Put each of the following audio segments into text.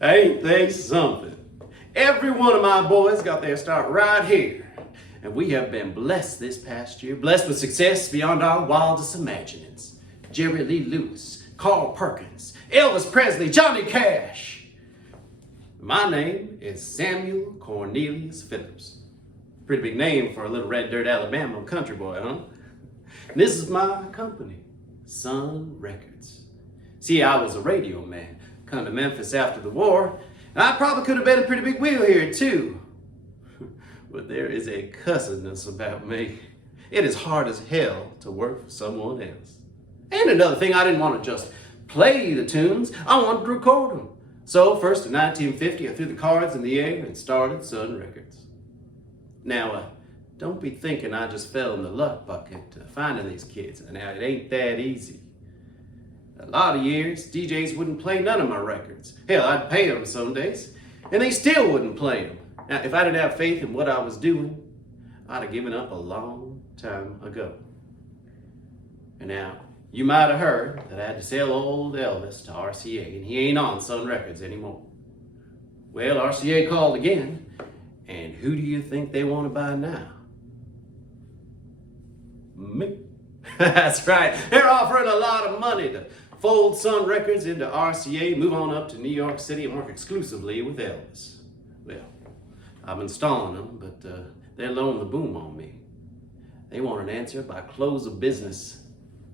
Ain't they something? Every one of my boys got their start right here. And we have been blessed this past year, blessed with success beyond our wildest imaginings. Jerry Lee Lewis, Carl Perkins, Elvis Presley, Johnny Cash. My name is Samuel Cornelius Phillips. Pretty big name for a little red dirt Alabama country boy, huh? And this is my company, Sun Records. See, I was a radio man, come to Memphis after the war, and I probably could have been a pretty big wheel here too. But there is a cussedness about me. It is hard as hell to work for someone else. And another thing, I didn't want to just play the tunes, I wanted to record them. So first in 1950, I threw the cards in the air and started Sun Records. Now, don't be thinking I just fell in the luck bucket finding these kids. Now, it ain't that easy. A lot of years, DJs wouldn't play none of my records. Hell, I'd pay them some days, and they still wouldn't play them. Now, if I didn't have faith in what I was doing, I'd have given up a long time ago. And now, you might have heard that I had to sell old Elvis to RCA, and he ain't on Sun Records anymore. Well, RCA called again, and who do you think they want to buy now? Me. That's right. They're offering a lot of money to fold Sun Records into RCA, move on up to New York City, and work exclusively with Elvis. Well, I've been stalling them, but they're blowing the boom on me. They want an answer by close of business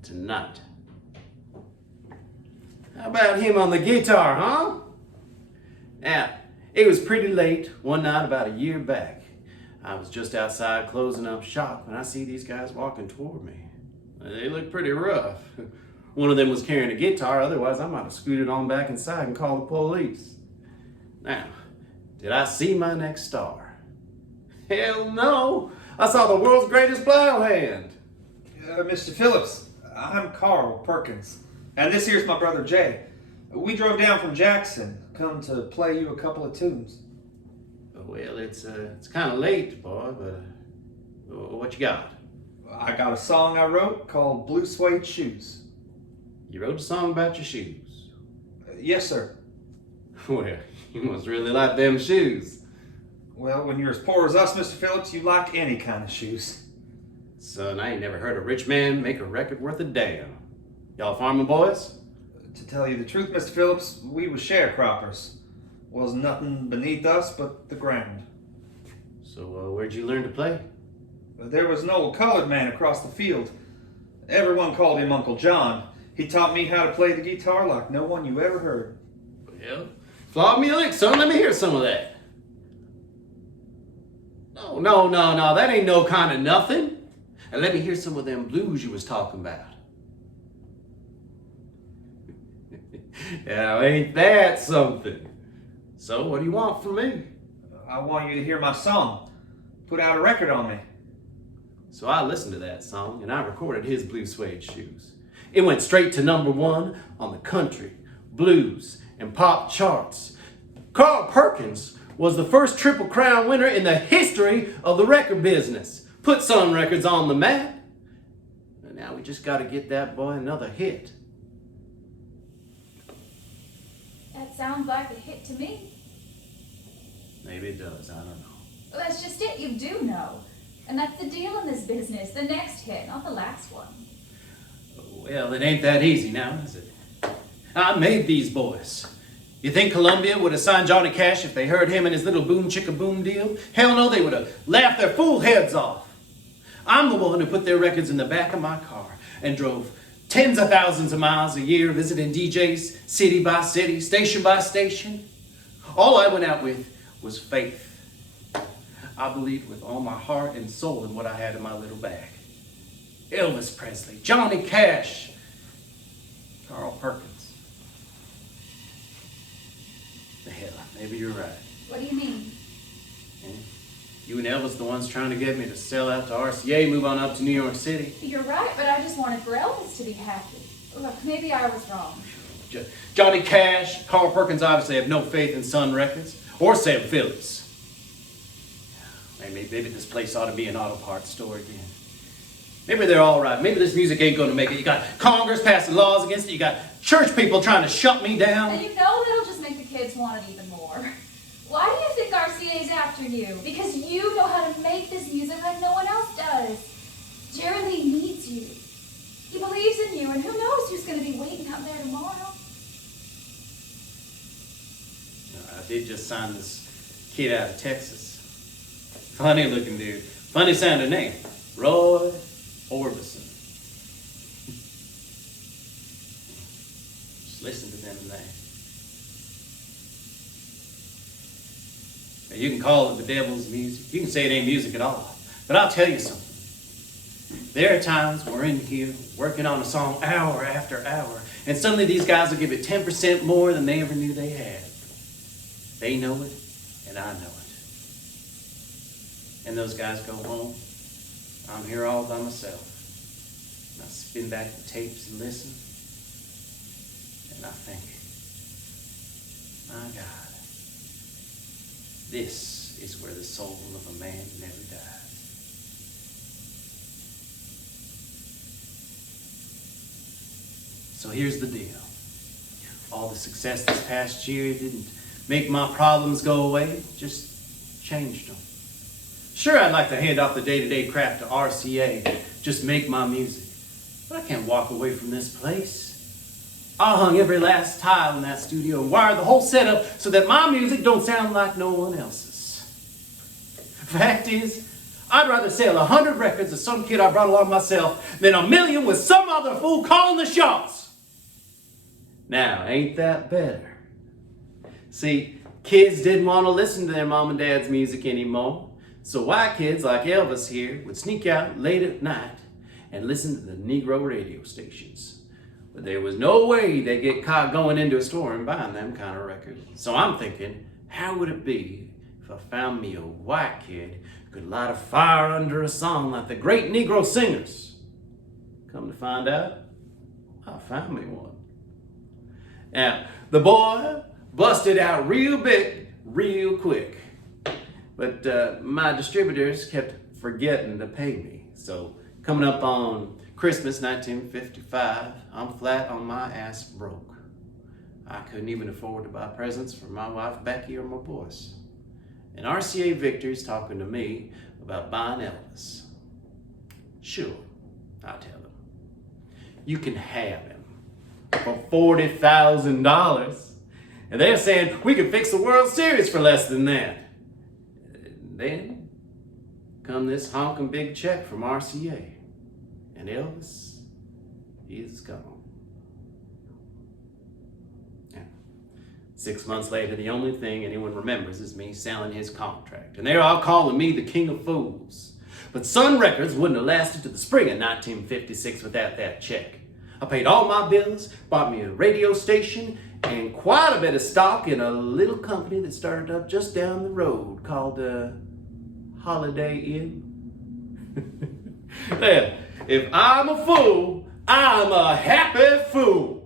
tonight. How about him on the guitar, huh? Now, it was pretty late one night about a year back. I was just outside closing up shop when I see these guys walking toward me. They look pretty rough. One of them was carrying a guitar, otherwise I might have scooted on back inside and called the police. Now, did I see my next star? Hell no! I saw the world's greatest blow hand. Mr. Phillips, I'm Carl Perkins, and this here's my brother Jay. We drove down from Jackson, come to play you a couple of tunes. Well, it's kind of late, boy, but what you got? I got a song I wrote called Blue Suede Shoes. You wrote a song about your shoes? Yes, sir. Well, you must really like them shoes. Well, when you're as poor as us, Mr. Phillips, you like any kind of shoes. Son, I ain't never heard a rich man make a record worth a damn. Y'all farming boys? To tell you the truth, Mr. Phillips, we was sharecroppers. Was nothing beneath us but the ground. So where'd you learn to play? There was an old colored man across the field. Everyone called him Uncle John. He taught me how to play the guitar like no one you ever heard. Well, flog me a lick, son. Let me hear some of that. No, that ain't no kind of nothing. And let me hear some of them blues you was talking about. Now, ain't that something? So, what do you want from me? I want you to hear my song. Put out a record on me. So I listened to that song, and I recorded his Blue Suede Shoes. It went straight to #1 on the country, blues, and pop charts. Carl Perkins was the first Triple Crown winner in the history of the record business. Put Sun Records on the map. And now we just got to get that boy another hit. That sounds like a hit to me. Maybe it does, I don't know. Well, that's just it, you do know. And that's the deal in this business, the next hit, not the last one. Well, it ain't that easy now, is it? I made these boys. You think Columbia would have signed Johnny Cash if they heard him and his little boom chicka boom deal? Hell no, they would have laughed their fool heads off. I'm the one who put their records in the back of my car and drove tens of thousands of miles a year visiting DJs, city by city, station by station. All I went out with was faith. I believed with all my heart and soul in what I had in my little bag. Elvis Presley, Johnny Cash, Carl Perkins. The hell, maybe you're right. What do you mean? You and Elvis the ones trying to get me to sell out to RCA, move on up to New York City. You're right, but I just wanted for Elvis to be happy. Look, maybe I was wrong. Johnny Cash, Carl Perkins obviously have no faith in Sun Records or Sam Phillips. Maybe this place ought to be an auto parts store again. Maybe they're all right. Maybe this music ain't going to make it. You got Congress passing laws against it. You got church people trying to shut me down. And you know that'll just make the kids just want it even more. Why do you think RCA's after you? Because you know how to make this music like no one else does. Jerry Lee needs you. He believes in you, and who knows who's going to be waiting out there tomorrow. I did just sign this kid out of Texas. Funny looking dude. Funny sounding name. Roy Orbison. Just listen to them there. Now, you can call it the devil's music. You can say it ain't music at all. But I'll tell you something. There are times we're in here working on a song hour after hour, and suddenly these guys will give it 10% more than they ever knew they had. They know it, and I know it. And those guys go home. I'm here all by myself. And I spin back the tapes and listen, and I think, my God, this is where the soul of a man never dies. So here's the deal. All the success this past year didn't make my problems go away, just changed them. Sure, I'd like to hand off the day-to-day crap to RCA, just make my music. But I can't walk away from this place. I hung every last tile in that studio and wired the whole setup so that my music don't sound like no one else's. Fact is, I'd rather sell 100 records of some kid I brought along myself than 1,000,000 with some other fool calling the shots. Now, ain't that better? See, kids didn't want to listen to their mom and dad's music anymore, so white kids like Elvis here would sneak out late at night and listen to the Negro radio stations. But there was no way they'd get caught going into a store and buying them kind of records. So I'm thinking, how would it be if I found me a white kid who could light a fire under a song like the great Negro singers? Come to find out, I found me one. Now, the boy busted out real big, real quick. But my distributors kept forgetting to pay me. So coming up on Christmas 1955, I'm flat on my ass broke. I couldn't even afford to buy presents for my wife Becky or my boys. And RCA Victor's talking to me about buying Elvis. Sure, I tell him. You can have him for $40,000. And they're saying we can fix the World Series for less than that. Then come this honking big check from RCA. And Elvis is gone. Yeah. 6 months later, the only thing anyone remembers is me selling his contract. And they're all calling me the king of fools. But Sun Records wouldn't have lasted to the spring of 1956 without that check. I paid all my bills, bought me a radio station, and quite a bit of stock in a little company that started up just down the road called Holiday Inn. Well, if I'm a fool, I'm a happy fool.